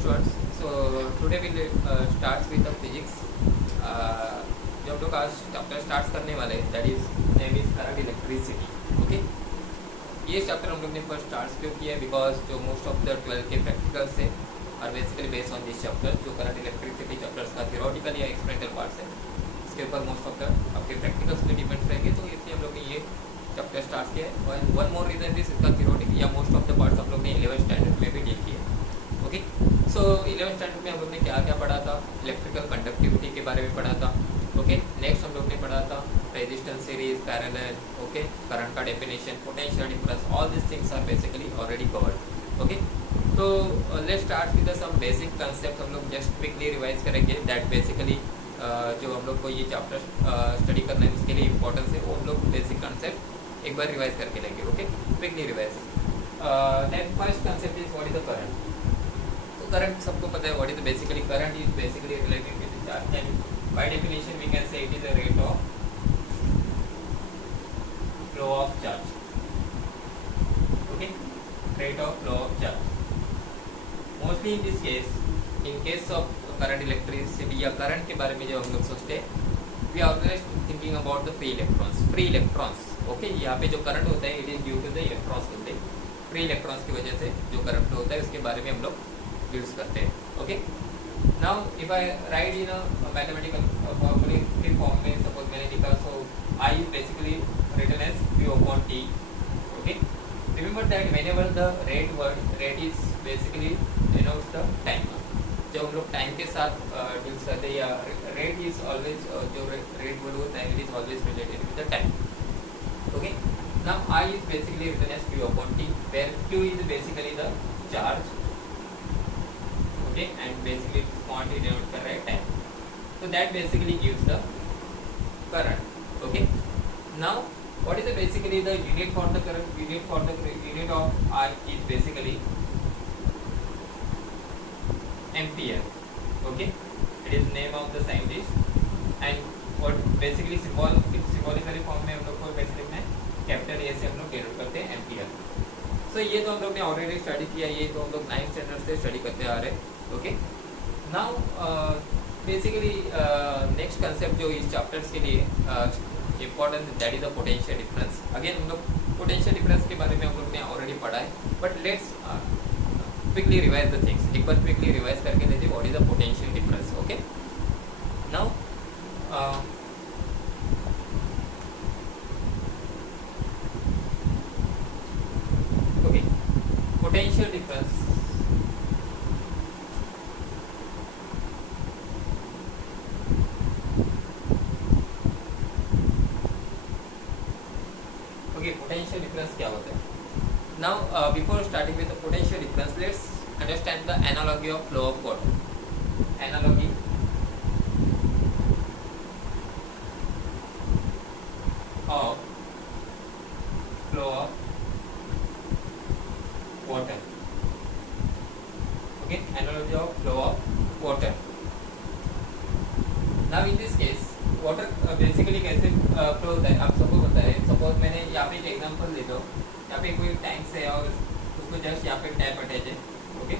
students. So today we'll start with the physics. जो हम लोग आज चैप्टर स्टार्ट करने वाले हैं that is name is current electricity. Okay, ये चैप्टर हम लोग ने फर्स्ट स्टार्ट क्यों किया है बिकॉज जो मोस्ट ऑफ द 12 के प्रैक्टिकल्स है और basically based on this chapter जो करंट इलेक्ट्रिसिटी चैप्टर्स का थियोरेटिकल या एक्सपेरिमेंटल पार्ट्स है इसके ऊपर मोस्ट ऑफ द आपके प्रैक्टिकल्स भी डिपेंड रहेंगे. तो इसलिए हम लोग ने ये चैप्टर स्टार्ट किया है. और वन मोर रीजन दिस इसका थियोरेटिकल या मोस्ट ऑफ द पार्ट्स हम लोग ने 11th स्टैंडर्ड में भी डील किया. ओके, सो 11th स्टैंडर्ड में हम लोग ने क्या क्या पढ़ा था? इलेक्ट्रिकल कंडक्टिविटी के बारे में पढ़ा था. ओके, नेक्स्ट हम लोग ने पढ़ा था resistance series, parallel, okay, current का definition, potential difference, all this things are basically already covered. Okay, तो let's start with some basic concept. हम लोग जस्ट क्विकली रिवाइज करेंगे दैट बेसिकली जो हम लोग को ये चैप्टर स्टडी करना है उसके लिए इम्पोर्टेंस है वो हम लोग बेसिक कंसेप्ट एक बार रिवाइज करके लेंगे. Okay, quickly revise. Then first concept is what is the current. तो करंट सबको पता है what is basically current is basically related with charge and by definition we can say it is a rate of flow of charge. Okay, rate of flow of charge. Mostly in this case, in case of current electricity या current के बारे में जब हम लोग सोचते हैं we are always thinking about the free electrons. Free electrons. Okay, यहाँ पे जो current होता है it is due to the electrons होते हैं. Free electrons की वजह से जो current flow होता है उसके बारे में हम लोग यूज करते हैं. Okay. Now if I write in a mathematical formulae form में suppose मैंने लिखा so I is basically written as Q upon T. Okay, remember that whenever the rate is basically denotes the time. जब हम लोग time के साथ deal करते हैं या रेट इज ऑलवेज जो रेट वर्ड होता है it is always related with the time. Okay, now I is basically written as Q upon T where Q is basically the charge. Okay, and basically quantity denote कर रहा है time. So that basically gives the current. Okay, now what is the basically the unit for the current? Unit of R is basically ampere. Okay, it is name of the scientist and what basically symbolically form में हम लोग को basically में capital A से हम लोग denote करते हैं एम्पियर. सो ये तो हम लोग ने ऑलरेडी स्टडी किया, ये तो हम लोग 9th स्टैंडर्ड से स्टडी करते आ रहे हैं. Okay, now basically next concept जो इस चैप्टर्स के लिए important that is the potential difference. Again हम लोग पोटेंशियल डिफरेंस के बारे में हम लोग ने ऑलरेडी पढ़ा है but let's quickly revise the things. एक बार क्विकली रिवाइज करके देखिए what is the potential difference. Okay, now okay, potential difference potential difference क्या होता है? Now before starting with the potential difference, let's understand the analogy of flow of water. Analogy of flow of water. Okay, analogy of flow of water. Now in this case water basically कैसे flow होता है आप सबको पता है. Suppose मैंने यहाँ पे एक एग्जांपल देता हूँ. यहाँ पे कोई टैंक से और उसको जस्ट यहाँ पे टैप अटैच है. Okay,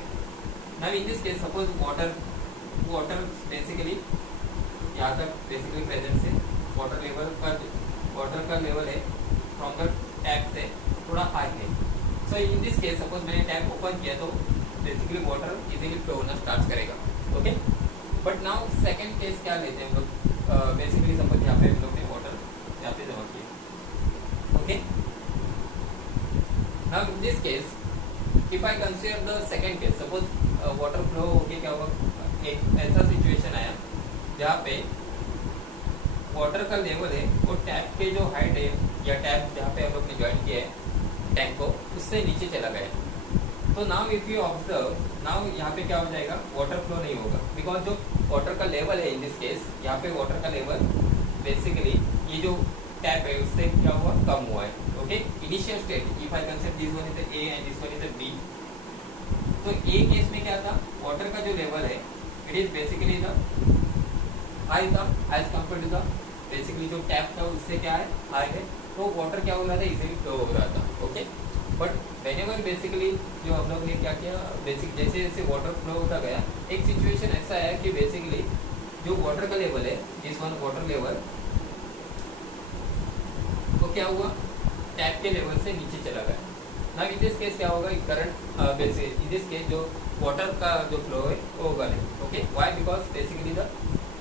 now in this case suppose water basically यहाँ तक बेसिकली प्रेजेंट से वाटर का लेवल है फ्रॉम द टैप से थोड़ा हाई है. सो इन दिस केस सपोज मैंने टैप ओपन किया तो बेसिकली वाटर इजीली फ्लो होना स्टार्ट करेगा. Okay, but now second case क्या लेते हैं हम लोग? बेसिकली सपोज यहाँ पे हम लोग ने वाटर यहाँ पे जमा किया. Okay, now in this case if I consider the second case suppose water flow होके क्या हुआ, एक ऐसा सिचुएशन आया जहाँ पे वाटर का लेवल है वो टैप के जो हाइट है या टैप जहाँ पे हम लोग ने ज्वाइन किया है टैंक को उससे नीचे चला गया. तो now if you observe now यहाँ पे क्या हो जाएगा, वाटर फ्लो नहीं होगा बिकॉज जो वाटर का लेवल है इन दिस केस यहाँ पे वाटर का लेवल बेसिकली ये जो टैप है उससे क्या हुआ, कम हुआ है. Okay, initial state if I consider this one is A and this one is B. तो ए केस में क्या था, वाटर का जो लेवल है it is basically the high था as compare to the basically जो टैप था उससे क्या है हाई है. तो वाटर क्या हो रहा था, इजीली फ्लो हो रहा था. ओके, बट वेनेवर बेसिकली जो हम लोग ने क्या किया, बेसिक जैसे जैसे वाटर फ्लो होता गया, एक सिचुएशन ऐसा है कि बेसिकली जो वाटर का लेवल है, दिस वन वाटर लेवल, तो क्या हुआ, टैप के लेवल से नीचे चला गया। ना इन दिस केस क्या होगा, current basic in this case जो वाटर का जो फ्लो है वो होगा नहीं। Okay, why, because basically the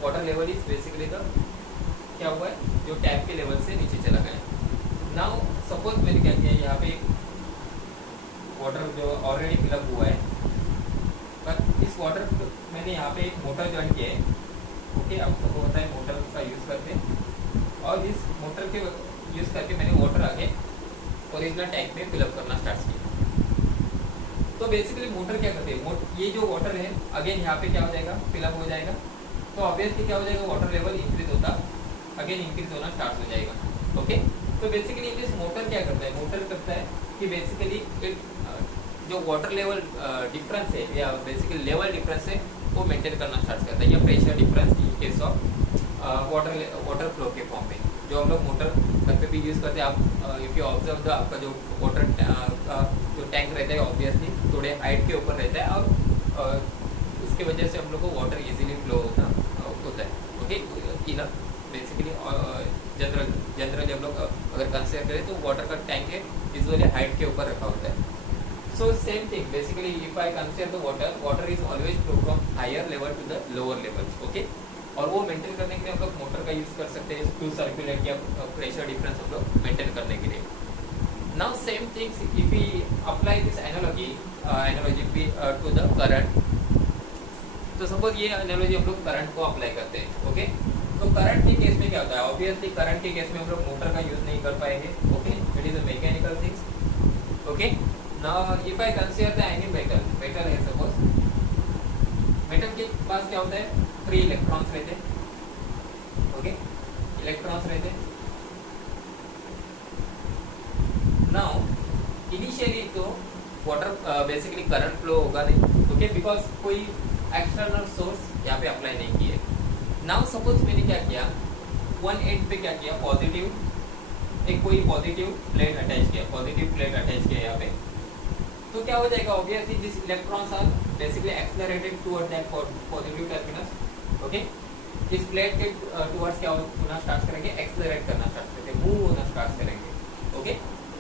water level is basically the क्या हुआ है, जो टैप के लेवल से नीचे चला गया। नाउ सपोज मैंने क्या किया, यहाँ पे वाटर जो ऑलरेडी फिलअप हुआ है, पर इस वाटर मैंने यहाँ पे एक मोटर ज्वाइन किया है। ओके, आप सबको पता है मोटर का यूज़ करते हैं, और इस मोटर के यूज़ करके मैंने वाटर आगे ओरिजिनल टैंक में फिलअप करना स्टार्ट किया। तो बेसिकली मोटर क्या करते हैं, ये जो वाटर है अगेन यहाँ पे क्या हो जाएगा, फिलअप हो जाएगा। तो ऑब्वियसली क्या हो जाएगा, वाटर लेवल इंक्रीज होता अगेन इंक्रीज होना स्टार्ट हो जाएगा। ओके, तो बेसिकली दिस मोटर क्या करता है, मोटर करता है कि बेसिकली एक जो वाटर लेवल डिफरेंस है या बेसिकली लेवल डिफरेंस है वो मेंटेन करना स्टार्ट करता है, या pressure difference in case of water flow के फॉर्म में, जो हम लोग मोटर घर पे भी यूज़ करते हैं। आप इफ यू ऑब्जर्व द आपका जो वाटर का जो टैंक रहता है ऑब्वियसली थोड़े हाइट के ऊपर रहता है, और उसके वजह से हम लोग को वाटर इजीली फ्लो होता है। ओके, इन बेसिकली जनरली हम लोग अगर कंसिडर करें तो वाटर का टैंक है यूजुअली हाइट के ऊपर रखा होता है। So same thing basically if I consider the water is always flow from higher level to the lower level. Okay, और वो मेंटेन करने के लिए हम लोग मोटर का यूज़ कर सकते हैं टू सर्कुलेट या प्रेशर डिफरेंस हम लोग मेंटेन करने के लिए। Now same things if we apply this analogy to the current, तो सपोज ये एनालॉजी हम लोग करंट को अप्लाई करते हैं। ओके, तो करंट के केस में क्या होता है, ऑब्वियसली करंट के केस में हम लोग मोटर का यूज़ नहीं कर पाएंगे। Okay, it is a mechanical things. Okay, now if I consider the any metal है, सपोज मेटल के पास क्या होता है, फ्री इलेक्ट्रॉन्स रहते हैं। ओके, इलेक्ट्रॉन्स रहते हैं। नाउ इनिशियली तो वाटर बेसिकली करंट फ्लो होगा नहीं। ओके, बिकॉज कोई एक्सटर्नल सोर्स यहाँ पे अप्लाई नहीं किए। नाउ सपोज मैंने क्या किया, वन एंड पे क्या किया, पॉजिटिव एक कोई पॉजिटिव प्लेट अटैच किया यहाँ पे, तो क्या हो जाएगा, obviously this electrons are basically accelerated toward that positive terminus. Okay, इस प्लेट के टुवर्ड्स क्या होना स्टार्ट करेंगे, एक्सेलरेट करना स्टार्ट करेंगे, मूव होना स्टार्ट करेंगे। ओके,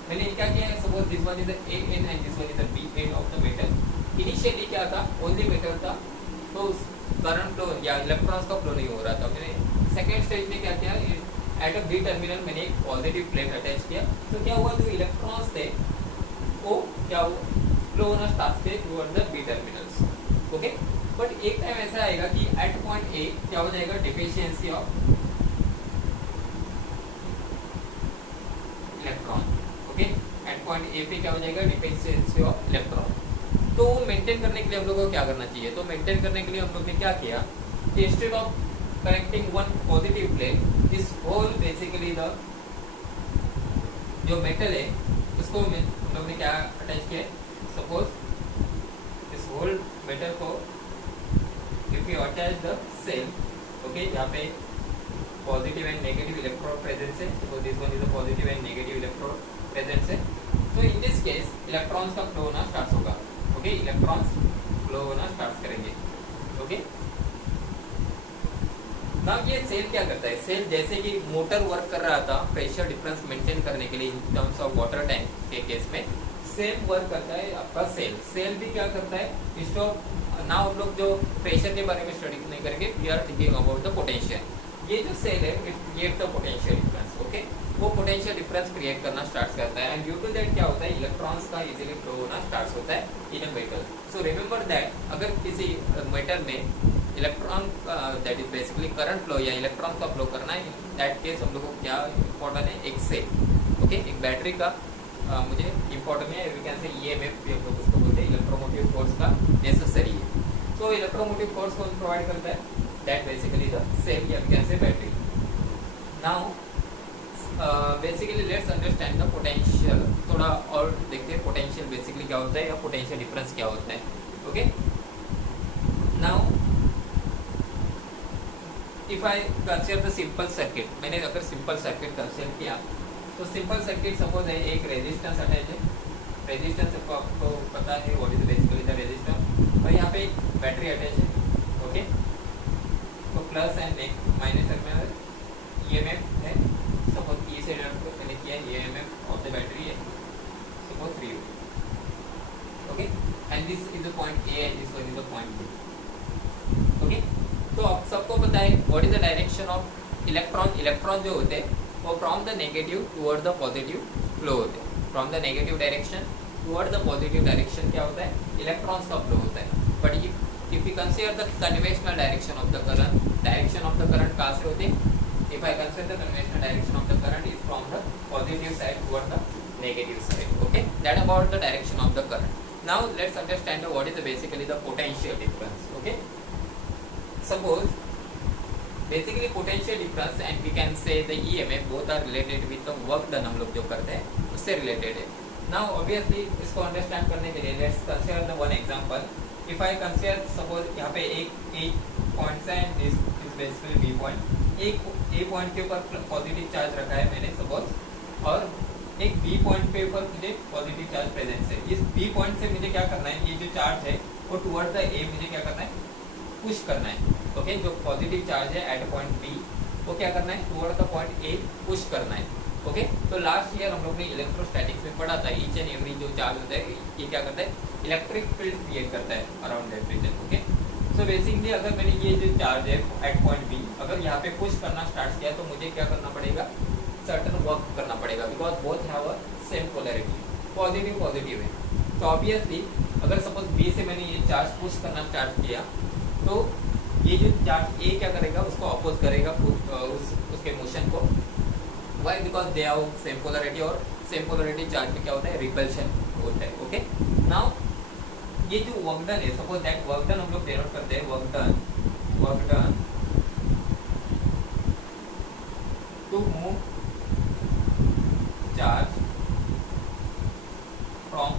मैंने क्या किया है, suppose this one is the A and and this one is the B end of the metal. Initially क्या था, ओनली मेटल था, तो करंट फ्लो या इलेक्ट्रॉन्स का फ्लो नहीं हो रहा था। मैंने सेकेंड स्टेज में क्या किया, एट अ बी टर्मिनल मैंने एक पॉजिटिव प्लेट अटैच किया। तो क्या हुआ, जो इलेक्ट्रॉन्स थे वो क्या हुआ, फ्लो होना स्टार्ट थे toward the B terminals. Okay, but एक टाइम ऐसा आएगा कि एट पॉइंट ए क्या हो जाएगा, deficiency of electron. Okay, at point A पे क्या हो जाएगा, डिफिशियंसी ऑफ इलेक्ट्रॉन। तो वो मेंटेन करने के लिए हम लोग को क्या करना चाहिए, तो मेंटेन करने के लिए हम लोग ने क्या किया, instead of connecting one positive plate, this hole basically the जो मेटल है उसको हम लोग ने क्या अटैच किया, सपोज इस होल मेटल को if you attach the cell, okay, यहाँ पे positive and negative electrode presence है, suppose this one is a positive and negative electrode presence है। तो इन दिस केस इलेक्ट्रॉन्स का फ्लो होना स्टार्ट होगा। ओके, इलेक्ट्रॉन्स फ्लो होना स्टार्ट करेंगे। ओके, नाउ ये सेल क्या करता है, सेल जैसे कि मोटर वर्क कर रहा था प्रेशर डिफरेंस मेंटेन करने के लिए in terms of water tank के केस में, सेम वर्क करता है आपका सेल भी क्या करता है, स्टॉप। नाउ हम लोग जो प्रेशर के बारे में स्टडी नहीं करेंगे, we are thinking about the potential. ये जो सेल है it create the potential difference. Okay, वो पोटेंशियल डिफरेंस क्रिएट करना स्टार्ट करता है, एंड ड्यू टू दैट क्या होता है, इलेक्ट्रॉन्स का इजीली फ्लो होना स्टार्ट होता है in a metal. So remember that अगर किसी मेटल में electron that is basically current flow या इलेक्ट्रॉन का फ्लो करना है, दैट केस हम लोग को क्या इंपॉर्टेंट है, एक सेल। ओके, एक बैटरी का मुझे इंपॉर्टेंट है, वी कैन से ईएमएफ भी हम लोग उसको बोलते हैं, इलेक्ट्रोमोटिव फोर्स का नेसेसरी है। तो इलेक्ट्रोमोटिव फोर्स कौन प्रोवाइड करता है, दैट बेसिकली द सेल या we can say battery. Now basically let's understand the potential, थोड़ा और देखते हैं पोटेंशियल बेसिकली क्या होता है या पोटेंशियल डिफरेंस क्या होता है। Okay, now if I consider the simple circuit, मैंने अगर सिंपल सर्किट कंसीडर किया तो सिंपल सर्किट सपोज है एक रेजिस्टेंस अटैच है, रेजिस्टेंस आपको पता है what is basically the resistor, और यहाँ पे बैटरी अटैच है, ओके। तो plus and minus terminal EMF है, सपोज ई से कनेक्ट किया ईएमएफ ऑफ द बैटरी है suppose 3 volt, okay, and this is the point A and this one is the point B, okay. तो आप सबको पता है what is the direction of electron. Electron जो होते हैं वो from the negative toward the positive flow होते हैं, from the negative direction toward the positive direction क्या होता है, इलेक्ट्रॉन्स का फ्लो होता है। But if you consider the conventional direction of the current, direction of the current कहाँ से होते हैं, if I consider the conventional direction of the current is from the positive side toward the negative side, okay, that about the direction of the current. Now let's understand what is the basically the potential difference, okay. Suppose basically potential difference and we can say the EMF both are related with the work done हम लोग जो करते हैं उससे related है। Now obviously इसको understand करने के लिए let's consider the one example. If I consider suppose यहाँ पे एक पॉइंट है and this is basically B point, एक ए पॉइंट के ऊपर पॉजिटिव चार्ज रखा है मैंने सपोज, और एक बी पॉइंट के ऊपर मुझे पॉजिटिव चार्ज प्रेजेंट है। इस बी पॉइंट से मुझे क्या करना है, ये जो चार्ज है वो टुवर्ड द ए मुझे क्या करना है, पुश करना है, ओके। जो पॉजिटिव चार्ज है एट पॉइंट बी वो क्या करना है, toward the point A push करना है, ओके। तो लास्ट ईयर हम लोग ने इलेक्ट्रोस्टैटिक्स में पढ़ा था ईच एंड एवरी जो चार्ज होता है ये क्या करता है, इलेक्ट्रिक फील्ड क्रिएट करता है around that region, okay. So basically अगर मैंने ये जो चार्ज है एट पॉइंट बी अगर यहाँ पे पुश करना स्टार्ट किया तो मुझे क्या करना पड़ेगा, सर्टन वर्क करना पड़ेगा, because both have a same polarity, positive positive है। तो ऑब्वियसली अगर सपोज बी से मैंने ये चार्ज पुश करना स्टार्ट किया तो ये जो चार्ज ए क्या करेगा, उसको अपोज करेगा उसके मोशन को, why, because they have same polarity, और सेम पोलैरिटी चार्ज में क्या होता है, रिपल्शन होता है, ओके। नाउ ये जो वर्क डन है, सपोज दैट वर्क डन हम लोग डिनोट करते हैं work done to move charge from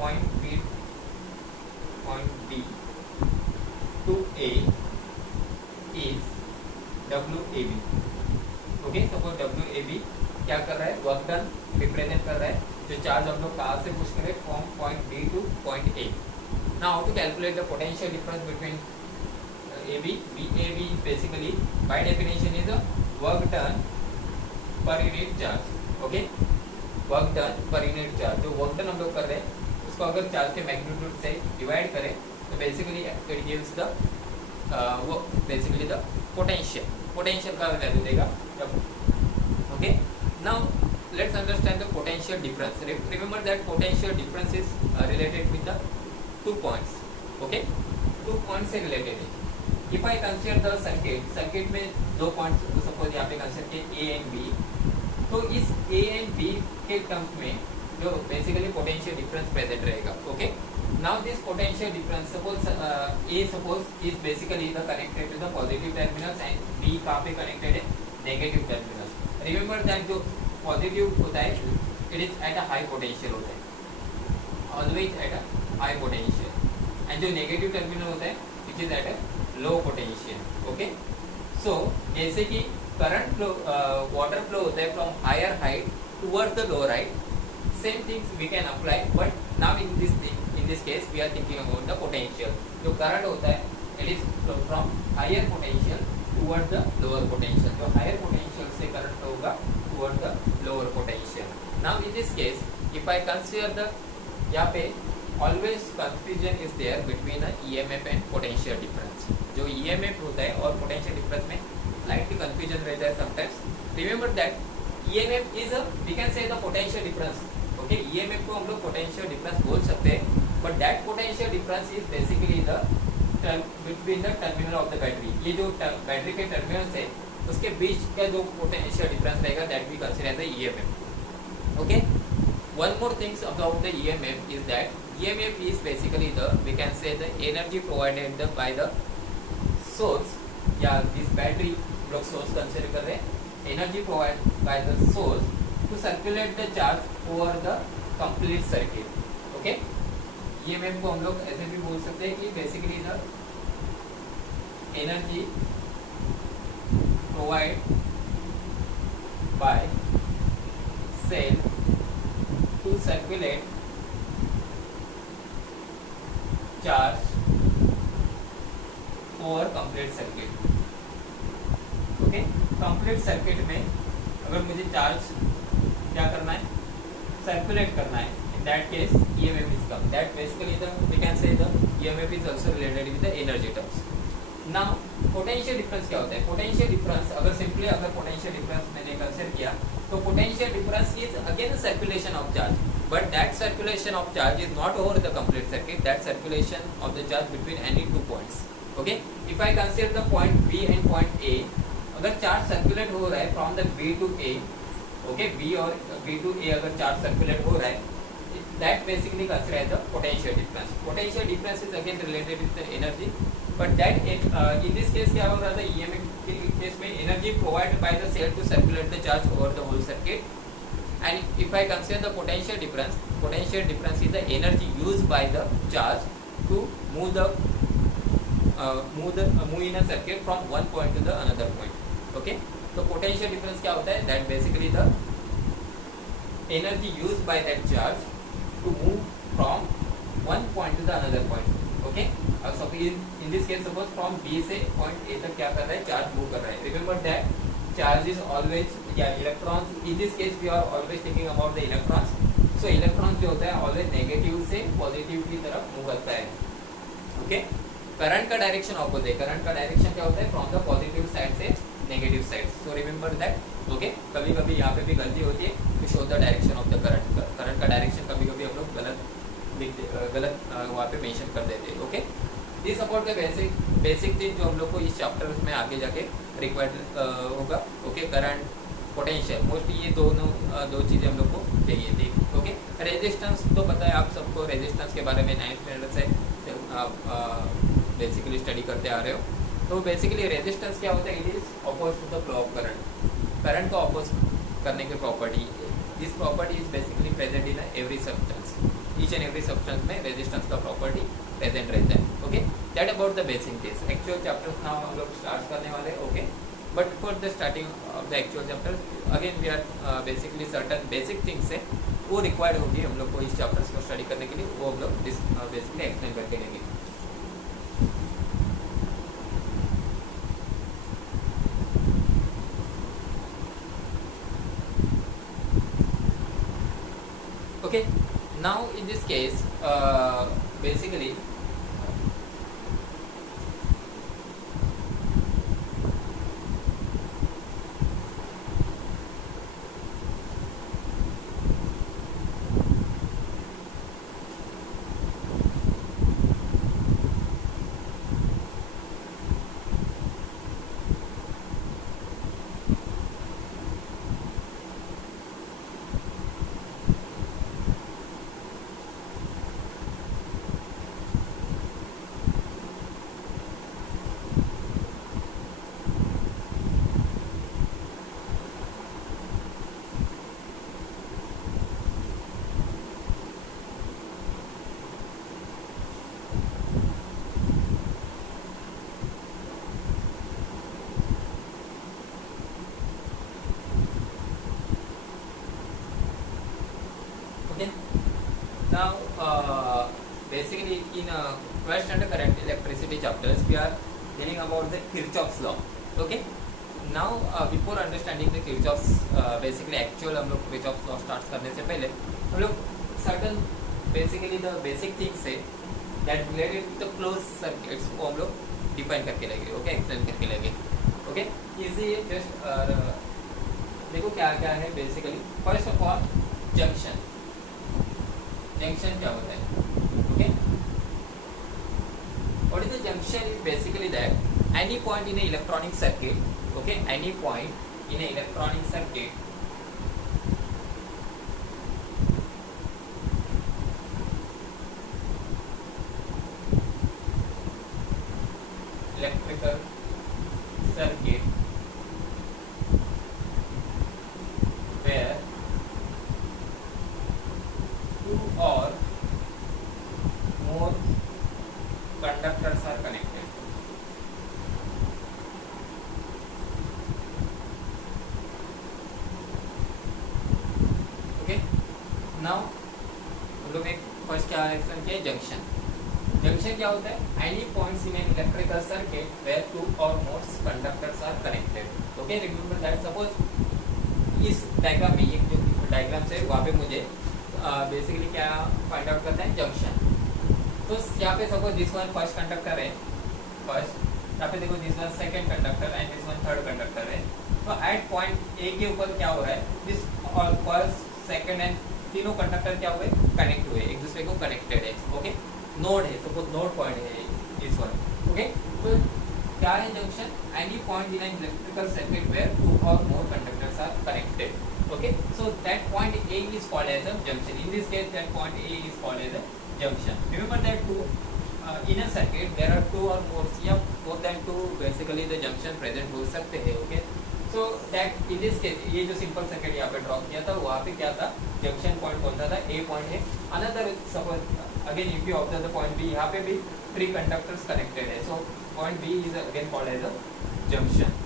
point B to A is WAB, okay. Suppose WAB क्या कर रहा है, वर्क डन रिप्रेजेंट कर रहा है जो चार्ज हम लोग कहाँ से पुश करें, from point B to point A. Now to calculate the potential difference between VAB basically by definition is work done per unit charge, okay. Work done per unit charge, जो work done हम लोग कर रहे हैं उसको अगर charge के magnitude से डिवाइड करें तो बेसिकली इट गिव्स द वो बेसिकली द पोटेंशियल का वैल्यू देगा, okay. Now let's understand the potential difference. Remember that potential difference is related with the 2 points, okay, 2 points से related है। If I consider the circuit में 2 points suppose यहाँ पे consider किए A and B, तो इस A and B के terms में जो basically potential difference present रहेगा, okay। Now this potential difference suppose A suppose is basically the connected to the positive terminals and B कहाँ पे connected है, negative terminals। Remember that जो positive होता है it is at a high potential होता है, always at a high potential, and जो negative terminal होता है it is at a low potential, okay. So जैसे कि करंट फ्लो वाटर फ्लो होता है from higher height towards the lower height, same things we can apply, but now in this case we are thinking about the potential. जो current होता है it is from higher potential towards the lower potential, जो higher potential से current होगा towards the lower potential. Now in this case if I consider the यहाँ पे always confusion is there between the EMF and potential difference। जो EMF होता है और potential difference में slightly confusion रहता है sometimes। Remember that EMF is a we can say the potential difference, okay। EMF को हम लोग potential difference बोल सकते हैं, but that potential difference is basically the between the terminal of the battery। ये जो बैटरी के टर्मिनल्स है उसके बीच का जो पोटेंशियल डिफरेंस रहेगा that we consider as the EMF, okay. One more things about the EMF is that EMF is basically the we can say the energy provided by the source, या this battery लोग source consider कर रहे हैं, energy provide by the source to circulate the charge over the complete circuit, okay. EMF को हम लोग ऐसे भी बोल सकते हैं कि basically the energy provided by cell to circulate charge over complete circuit. Okay, complete circuit में अगर मुझे चार्ज क्या करना है, सर्कुलेट करना है, in that case EMF is come. That basically we can say the EMF is also related with the energy terms. Now potential difference क्या होता है? पोटेंशियल डिफरेंस अगर सिंपली पोटेंशियल डिफरेंस मैंने कंसिडर किया तो potential difference is again circulation of charge, but that circulation of charge is not over the complete circuit, that circulation of the charge between any two points. Okay, if I consider the point B and point A, अगर charge circulate हो रहा है from the B to A, okay, B और B to ए अगर charge circulate हो रहा है, that basically considered as the potential difference. Potential difference is again related with the energy, but that in this case क्या हो रहा था, EMF के केस में energy provided by the cell to circulate the charge over the whole circuit. And if I consider the potential difference is the energy used by the charge to move in a circuit from one point to the another point. Okay, so potential difference क्या होता है? That basically the energy used by that charge to move from one point to the another point. Okay, so in this case suppose from B से point A तक क्या कर रहा है, charge move कर रहा है. Remember that charge is always electrons, in this case we are always thinking about the electrons. So electrons जो होता है always नेगेटिव से पॉजिटिव की तरफ मूव करता है. Okay, करंट का डायरेक्शन ऑपोजिट है. करंट का डायरेक्शन क्या होता है? फ्रॉम द पॉजिटिव साइड से negative side. So remember that. Okay, कभी कभी यहाँ पे भी गलती होती है to show the direction of the current. Current का डायरेक्शन कभी कभी हम लोग गलत वहाँ पे मेंशन कर देते हैं. Okay, this about the basic चीज जो हम लोग को इस चैप्टर में आगे जाके रिक्वायर्ड होगा. ओके, करंट, पोटेंशियल, मोस्टली ये दो चीज़ें हम लोग को चाहिए थी. ओके, रेजिस्टेंस तो पता है आप सबको, रेजिस्टेंस के बारे में 9th स्टैंडर्ड से आप बेसिकली स्टडी करते आ रहे हो. तो बेसिकली रेजिस्टेंस क्या होता है? It is oppose to the flow of current. Current को अपोज करने की property, this property is basically present in every substance. Each and every substance में रेजिस्टेंस का प्रॉपर्टी प्रेजेंट रहता है. Okay, that about the basic things. Actual chapters now हम लोग start करने वाले. Okay, but for the starting of the actual chapter again we are basically certain basic things है वो रिक्वायर्ड होगी हम लोग को इस चैप्टर्स को स्टडी करने के लिए. वो हम लोग बेसिकली एक्सप्लेन करके लेंगे. Okay, now in this case basically Now, basically in first and current electricity chapters, we are dealing about the Kirchhoff's law. Okay. Now, before understanding the Kirchhoff's, basically actual हम लोग Kirchhoff's law starts करने से पहले हम लोग certain basically the basic things है that related to the closed circuits को हम लोग define करके लेंगे. Okay, explain करके लेंगे. Okay, easy just देखो क्या क्या है basically. First of all, junction. Junction क्या होता है? Okay, what is the junction is basically that any point in a electronic circuit, okay, any point in a electronic circuit electrical circuit where two or more conductors are connected. Okay, now definition क्या है, junction. Junction क्या होता है, any points in an electrical circuit where two or more conductors are connected. Okay, remember that. Suppose इस diagram में, ये जो diagram से वहाँ पे मुझे बेसिकली क्या फाइंड आउट करना है, जंक्शन। तो यहाँ पे suppose this one first conductor है, फर्स्ट, यहाँ पे देखो this one second conductor and this one third conductor है। तो एट पॉइंट ए के ऊपर क्या हो रहा है, दिस और फर्स्ट सेकंड एंड तीनों कंडक्टर क्या हुए, कनेक्ट हुए, एक दूसरे को कनेक्टेड है। ओके, नोड है, सपोज नोड पॉइंट है दिस वन। ओके, तो क्या है junction, any point in an electrical circuit where two or more conductors are connected. Okay, so that point A is called as a junction. In this case, that point A is called as a junction. Remember that in a circuit there are two or more, या more than two basically the junction present हो सकते हैं. Okay, so that in this case ये जो simple circuit यहाँ पे draw किया था, वहाँ पे क्या था, junction point कौन सा था, A point है. Another suppose again if you observe the point B, यहाँ पे भी three conductors connected है, so point B is again called as a junction.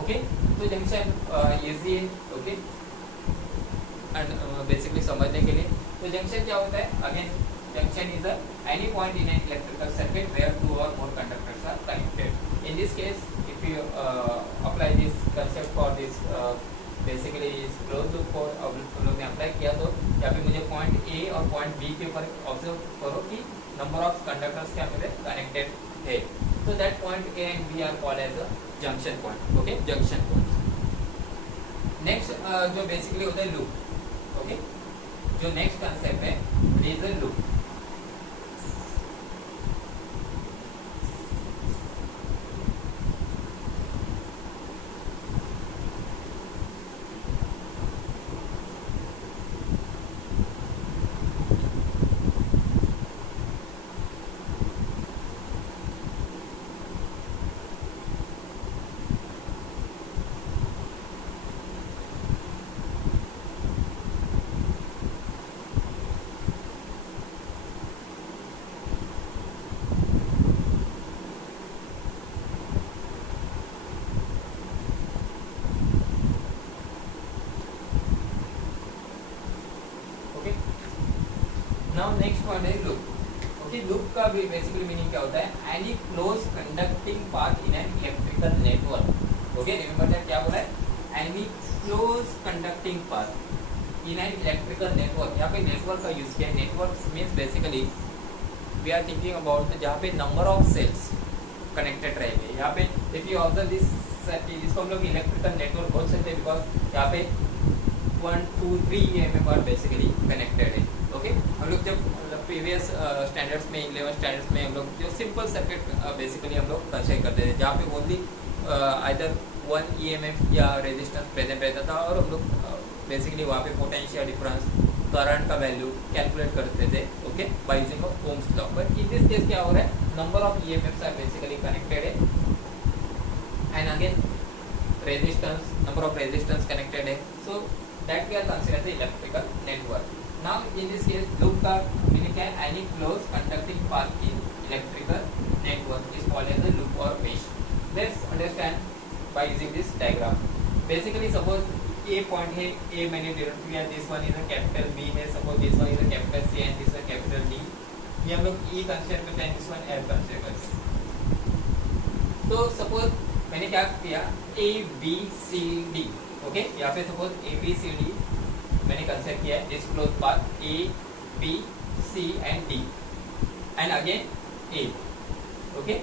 Okay, तो junction easy है. Okay, एंड बेसिकली समझने के लिए, तो जंक्शन क्या होता है, again junction is any point in an electrical circuit where two or more conductors are connected. In this case if you apply this concept for this basically is close loop for, हम लोग ने apply किया, तो यहाँ पे मुझे point A और point B के ऊपर ऑब्जर्व करो कि नंबर ऑफ कंडक्टर्स क्या मेरे कनेक्टेड है. तो that point A and B are called as a junction point. Okay, junction point. Next जो बेसिकली होता है लूप. ओके, जो नेक्स्ट कंसेप्ट है is a loop. Now next point है लूप. ओके, लूप का भी बेसिकली मीनिंग क्या होता है, any close conducting path in an electrical network. Okay, remember that, क्या बोला है, any close conducting path in an electrical network. यहाँ पे नेटवर्क का यूज किया है. Network means basically we are thinking about जहाँ पे नंबर ऑफ सेल्स कनेक्टेड रहेंगे. यहाँ पे if you observe this circuit, इसको हम लोग इलेक्ट्रिकल नेटवर्क बोल सकते हैं बिकॉज यहाँ पे 1 2 3 EMF आर बेसिकली कनेक्टेड है. ओके, हम लोग जब प्रीवियस स्टैंडर्ड्स में, 11 स्टैंडर्ड्स में हम लोग जो सिंपल सर्किट बेसिकली हम लोग कंसिडर करते थे, जहाँ पे ओनली आइदर 1 EMF या रेजिस्टेंस प्रेजेंट रहता था, और हम लोग बेसिकली वहाँ पे पोटेंशियल डिफरेंस, करंट का वैल्यू कैलकुलेट करते थे. Okay, by using Ohm's law. But in this case क्या हो रहा है, number of EMFs are basically connected है, and again resistance, number of resistance connected है. So that we are consider the electrical network. Now in this case loop का meaning क्या है, any close conducting path in electrical network is called as a loop or mesh. Let's understand by using this diagram. Basically suppose A point है, A मैंने denote किया, this one is a capital B है, suppose this one is a capital C and this is a capital D. ये हम लोग E consider करते हैं, this one L consider करते हैं. तो suppose मैंने क्या किया, A B C D. Okay, यहाँ पे suppose A B C D मैंने कंसिडर किया है, this close path A B C and D and again A. Okay,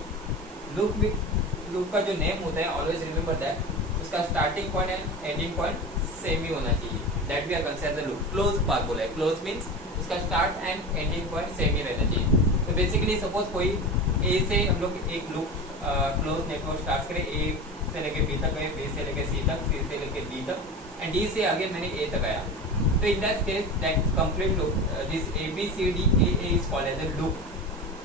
loop का जो नेम होता है, ऑलवेज रिमेंबर दैट उसका starting point and ending point same ही होना चाहिए. That we are consider the loop. Close path बोला है, क्लोज मीन्स उसका start and ending point same ही रहना चाहिए. तो बेसिकली सपोज कोई ए से हम लोग एक लूप क्लोज नेटवर्क स्टार्ट करें, ए से लेके बी तक गए, बी से लेके सी तक, सी से लेके डी तक, एंड डी से अगेन मैंने ए तक आया. So in that case, that complete loop, this A B C D E A is called as a loop.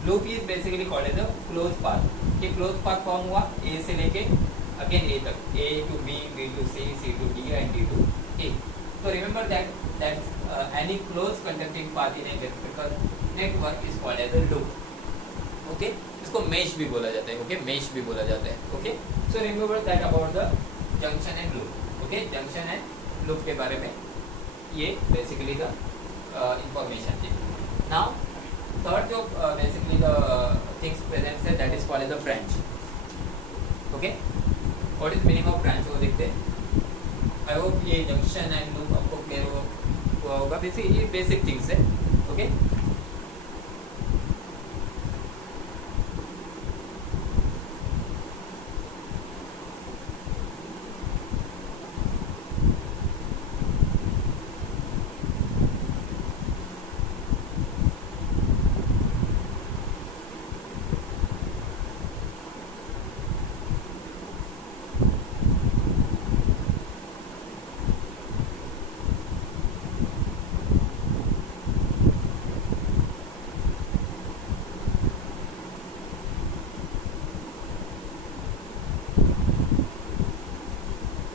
Loop is basically called as a closed path. ये closed path form हुआ A से लेके again A तक, A to B, B to C, C to D and D to A. So remember that any closed conducting path in a electrical network is called as a loop. Okay, इसको mesh भी बोला जाता है. Okay, mesh भी बोला जाता है. Okay, so remember that about the junction and loop. Okay, junction and loop के बारे में ये बेसिकली द इंफॉर्मेशन थी. नाउ थर्ड जो बेसिकली द थिंग्स प्रेजेंट है that is called as a branch. Okay, what is meaning of branch वो देखते हैं. आई होप ये जंक्शन एंड लूप आपको क्लियर हुआ होगा. बेसिक ये बेसिक थिंग्स है. ओके,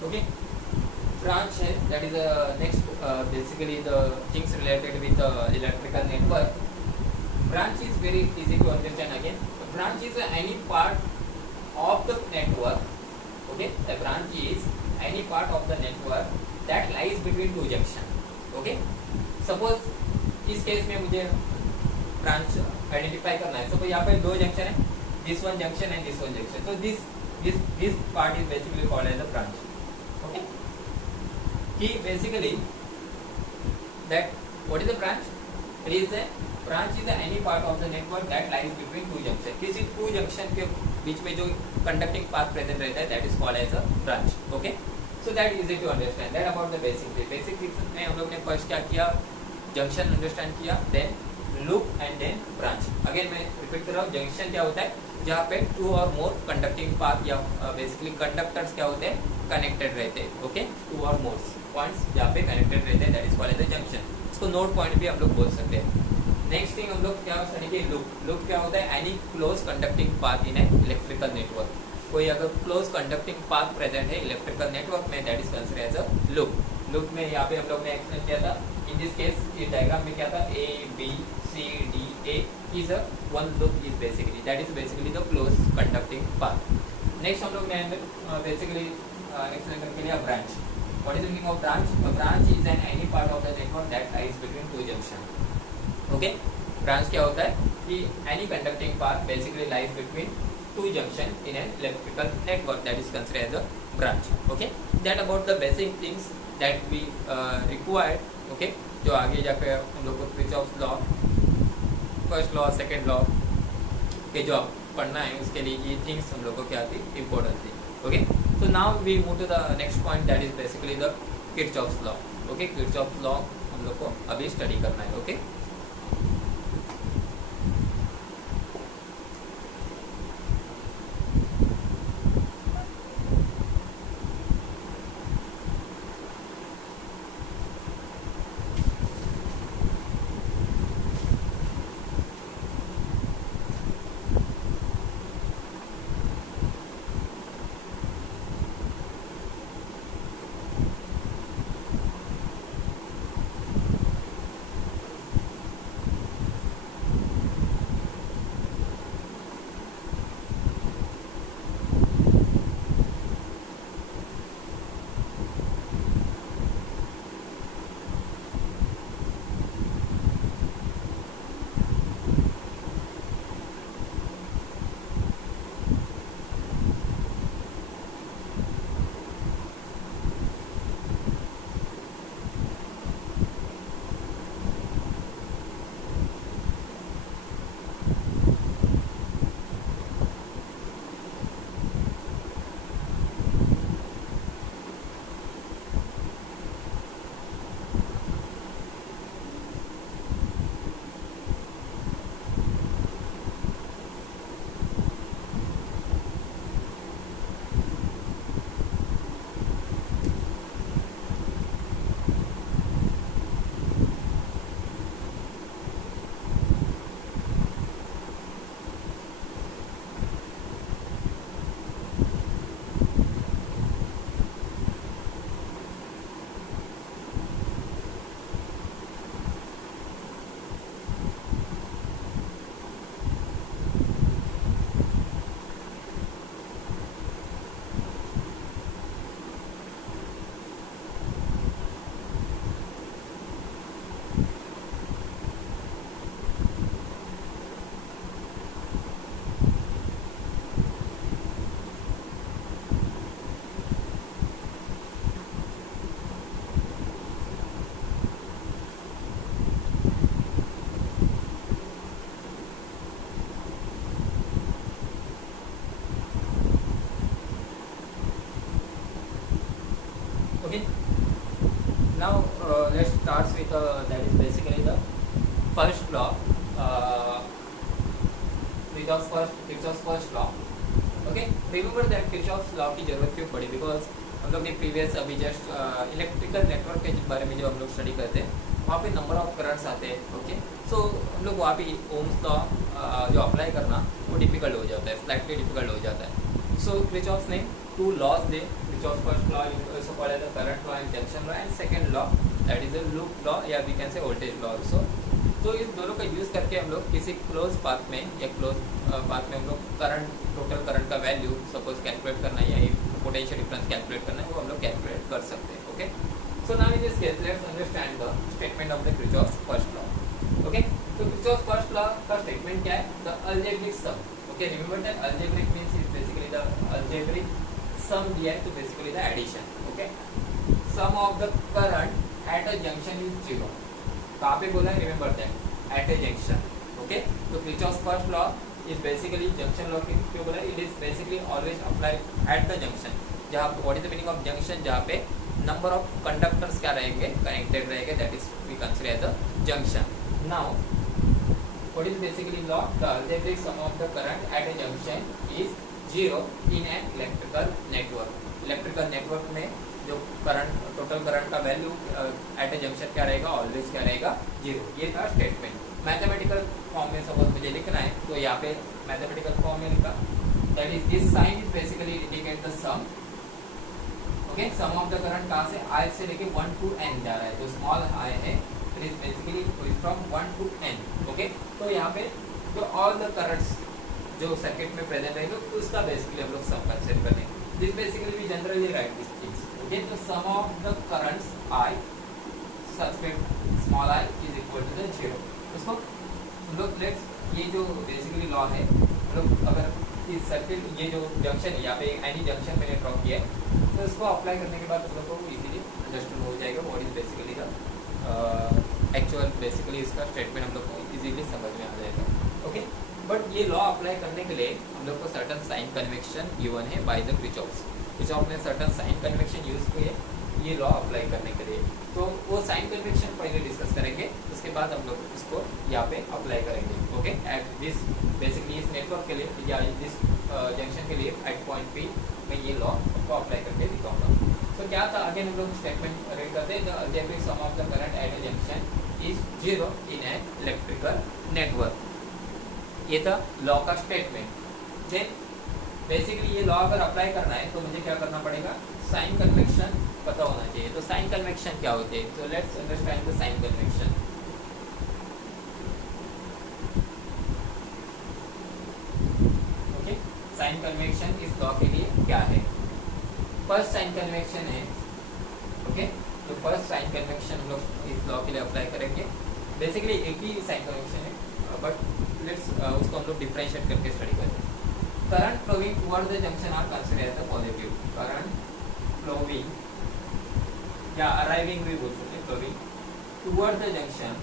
okay, branch है that is next basically the things related with electrical network. Branch is very easy to understand. Again, a branch is any part of the network. Okay, a branch is any part of the network that lies between two junction. Okay, suppose इस case में मुझे branch identify करना है. Suppose यहाँ पे दो junction है, this one junction and this one junction. तो this part is basically called as a branch. Okay, कि basically that what is a branch? It is a branch is any part of the network that lies between two junction. किसी two junction के बीच में जो conducting path present रहता है that is called as a branch. Okay, so that easy to understand. That about the basic things में हम लोग ने फर्स्ट क्या किया, जंक्शन अंडरस्टैंड किया, then loop and then branch. Again मैं रिपीट कर रहा हूँ, जंक्शन क्या होता है? जहाँ पे to or more conducting path या बेसिकली कंडक्टर्स क्या होते हैं, कनेक्टेड रहते हैं. Okay, to or more points जहाँ पे कनेक्टेड रहते हैं that is called as a junction. इसको नोड पॉइंट भी हम लोग बोल सकते हैं. नेक्स्ट थिंग हम लोग क्या स्टडी किए, लूप. लूप क्या होता है? Any close conducting path in a electrical network. कोई अगर क्लोज कंडक्टिंग पाथ प्रेजेंट है इलेक्ट्रिकल नेटवर्क में that is considered as a loop. Loop में यहाँ पे हम लोग ने एक्सप्लेन किया था. इन दिस केस ये डायग्राम में क्या था, A B C D A is a one loop is basically that is basically the close conducting path. Next हम लोग ने बेसिकली एक्सप्लेन करके लिया branch. What is the meaning of branch? A branch is an any part of the network that lies between two junction. Okay, branch क्या होता है कि any conducting path basically lies between two junction in an electrical network that is considered as a branch. Okay, that about the basic things that we required. Okay, जो आगे जाकर हम लोग को Kirchhoff's law, first law, second law के जो आप पढ़ना है उसके लिए ये थिंग्स हम लोग को क्या थी, इम्पोर्टेंट थी. Okay, so now we move to the next point that is basically the Kirchhoff's law. Okay, Kirchhoff's law हम लोग को अभी स्टडी करना है. Okay, Kirchhoff's first law. Okay, remember that Kirchhoff's law की जरूरत क्यों पड़ी, बिकॉज हम लोग ने प्रीवियस अभी जस्ट इलेक्ट्रिकल नेटवर्क के बारे में जो हम लोग स्टडी करते हैं वहाँ पे नंबर ऑफ करंट्स आते हैं. ओके, सो हम लोग वहाँ पे ओम्स लॉ जो अप्लाई करना वो डिफिकल्ट हो जाता है, स्लाइटली डिफिकल्ट हो जाता है. सो किरचॉफ्स ने टू लॉज दे. Kirchhoff's first law is called as the current law and junction law, and second law that is the loop law या we can say voltage law also. तो इस दोनों का यूज़ करके हम लोग किसी क्लोज पाथ में या क्लोज पाथ में हम लोग करंट, टोटल करंट का वैल्यू सपोज कैलकुलेट करना है या पोटेंशियल डिफरेंस कैलकुलेट करना है, वो हम लोग कैलकुलेट कर सकते हैं. Okay, so now in this case let's understand the statement of the Kirchhoff's first law. Okay, तो किरचॉफ्स फर्स्ट लॉ का स्टेटमेंट क्या है? The algebraic sum. Okay, remember that algebraic means is basically the algebraic sum दिया है तो basically the addition. Okay, sum of the current at a junction is 0. कहाँ पे बोला है? Remember that at a junction. Okay, तो Kirchhoff's first law is basically junction law क्यों बोला? It is basically always applied at the junction. जहाँ what is the meaning of junction? जहाँ पे नंबर ऑफ कंडक्टर्स क्या रहेंगे? कनेक्टेड रहेंगे, that is we consider as a junction. Now what is basically law? The algebraic sum of the current at a junction is 0 in an electrical network. Electrical network में जो current, total current का value at a junction क्या रहेगा? Always क्या रहेगा? 0. ये था statement. Mathematical form में सपोज मुझे लिखना है तो यहाँ पे मैथमेटिकल फॉर्म में लिखा, that is this sign is basically indicate the sum. Okay, sum of the current कहाँ से? I से लेके 1 to n जा रहा है. जो स्मॉल I है it is basically from 1 to n. Okay, तो यहाँ पे जो ऑल द करंट्स जो सर्किट में प्रेजेंट रहेंगे उसका बेसिकली हम लोग सम कंसीडर करेंगे. This basically we generally write this things. Okay, तो sum of the currents I subscript small I is equal to the 0. उसको हम लोग लेट्स, ये जो बेसिकली लॉ है, हम लोग अगर इस सर्किट, ये जो जंक्शन है यहाँ पे एनी जंक्शन मैंने ड्रॉ किया है, तो इसको अप्लाई करने के बाद हम लोग को इजीली अंडरस्टैंड हो जाएगा what is basically the actual basically इसका स्टेटमेंट हम लोग को इजीली समझ में आ जाएगा. ओके, बट ये लॉ अप्लाई करने के लिए हम लोग को सर्टन साइन कन्वेक्शन गिवन है बाय द किरचॉफ्स. किरचॉफ ने सर्टन साइन कन्वेक्शन यूज किए ये लॉ अप्लाई करने के लिए. तो वो साइन कन्वेक्शन पहले डिस्कस करेंगे, उसके बाद हम लोग इसको यहाँ पे अप्लाई करेंगे. ओके, एट दिस बेसिकली इस नेटवर्क के लिए या दिस जंक्शन के लिए एट पॉइंट पी मैं ये लॉ को अप्लाई करके दिखाऊंगा. तो क्या था? अगेन हम लोग स्टेटमेंट रीड करते हैं. The algebraic sum of the current at a junction is 0 in an electrical network. ये था लॉ का स्टेटमेंट. देन बेसिकली ये लॉ अगर अप्लाई करना है तो मुझे क्या करना पड़ेगा? साइन कन्वेक्शन पता होना चाहिए. तो साइन कन्वेक्शन क्या होते हैं? तो let's understand the sign convention. Okay, sign convention इस लॉ के लिए क्या है? फर्स्ट साइन कन्वेक्शन है. ओके, तो फर्स्ट साइन कन्वेक्शन हम लोग इस लॉ के लिए अप्लाई करेंगे. बेसिकली एक ही साइन कन्वेक्शन है, बट लेट्स उसको हम लोग डिफरेंशिएट करके स्टडी करते हैं. Current flowing towards the junction are considered as the positive. Current flowing या अराइविंग भी बोल सकते हैं, flowing towards the junction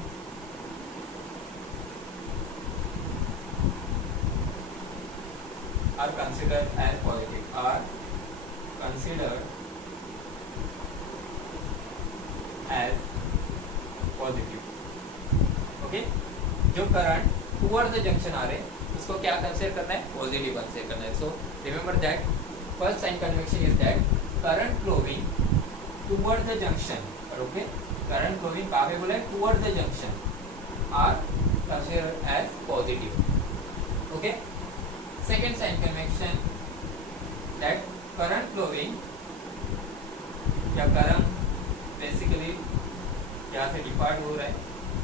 are considered as positive. Are considered as positive. Okay, जो करंट टुवर्ड्स द जंक्शन आ रहे हैं उसको क्या कंसीडर करना है? पॉजिटिव कंसीडर करना है. So remember that first sign convention is that current flowing towards the junction. Okay, current flowing कहाँ पे बोला है? Towards the junction are consider as positive. Okay, second sign convention that current flowing या current basically यहाँ से depart हो रहा है.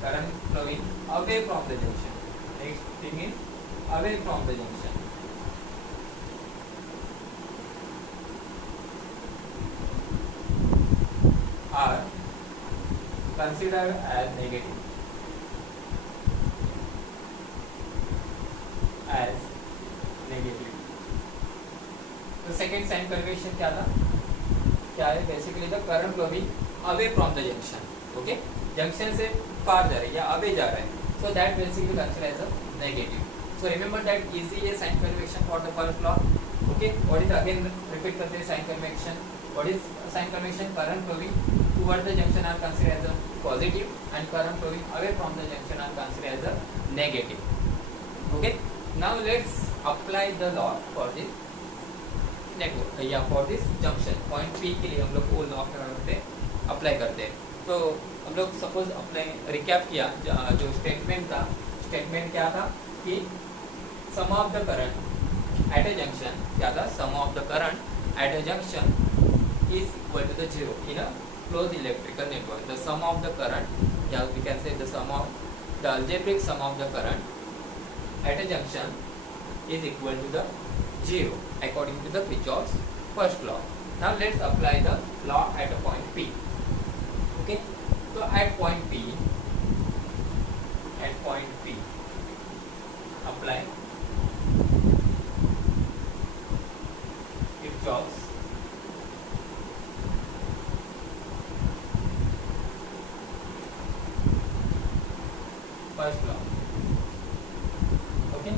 Current flowing away from the junction. Next thing is away from the junction. Are considered as negative. As negative. तो second sign convention क्या था? क्या है? Basically the current flowing away from the junction. Okay, junction से पार जा रहा है या अवे जा रहा है, so that basically consider as a negative. So remember that easy a sign convection for the first law. Okay, what is again repeat करते हैं sign convection. What is sign convection? Current flowing towards the junction are considered as a positive and current flowing away from the junction are considered as a negative. Okay, now let's apply the law for this network या for this junction point P के लिए हम लोग वो law करते हैं, apply करते हैं। तो हम लोग सपोज अप्लाई रिकैप किया, जो स्टेटमेंट था, स्टेटमेंट क्या था कि sum of the current at a junction, क्या था, sum of the current at a junction is equal to the zero in a closed electrical network. The sum of the current, yeah, we can say the sum of the algebraic sum of the current at a junction is equal to the zero according to the Kirchhoff's first law. Now let's apply the law at a point P. Okay, so at point P, apply Kirchhoff's first law. Okay,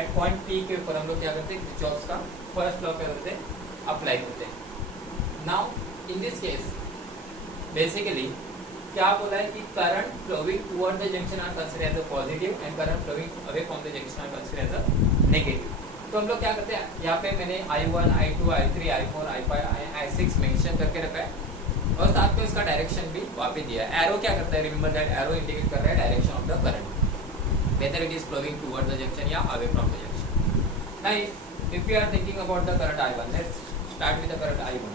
at point P के ऊपर हम लोग क्या करते हैं, Kirchhoff's का first law क्या करते हैं, अप्लाई करते हैं। Now in this case basically क्या बोला है कि current flowing toward the junction are consider as a positive and current flowing away from the junction are consider as a negative. तो हम लोग क्या करते हैं, यहाँ पे मैंने I1, I2, I3, I4, I5, I6 mention करके रखा है और साथ में उसका डायरेक्शन भी वहाँ पे दिया है। एरो क्या करता है, रिमेंबर दैट एरो इंडिकेट कर रहा है direction of the current, whether it is flowing toward the junction या away from the junction. Now if you are thinking about the current I1, let's start with the current I1।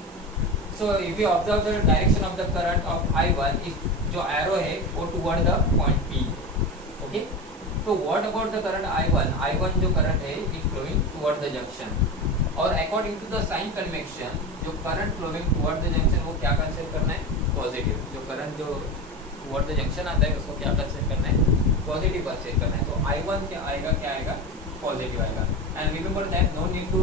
So if you observe the direction of the current of I1 is, जो arrow है वो toward the point P। Okay, तो what about the current I1 जो current है is flowing toward the junction, और according to the sign convention जो current flowing toward the junction वो क्या कंसीडर करना है, पॉजिटिव। जो करंट जो टुवर्ड द जंक्शन आता है उसको क्या कंसीडर करना है, पॉजिटिव कंसीडर करना है। तो I1 क्या आएगा, पॉजिटिव आएगा। And remember that no need to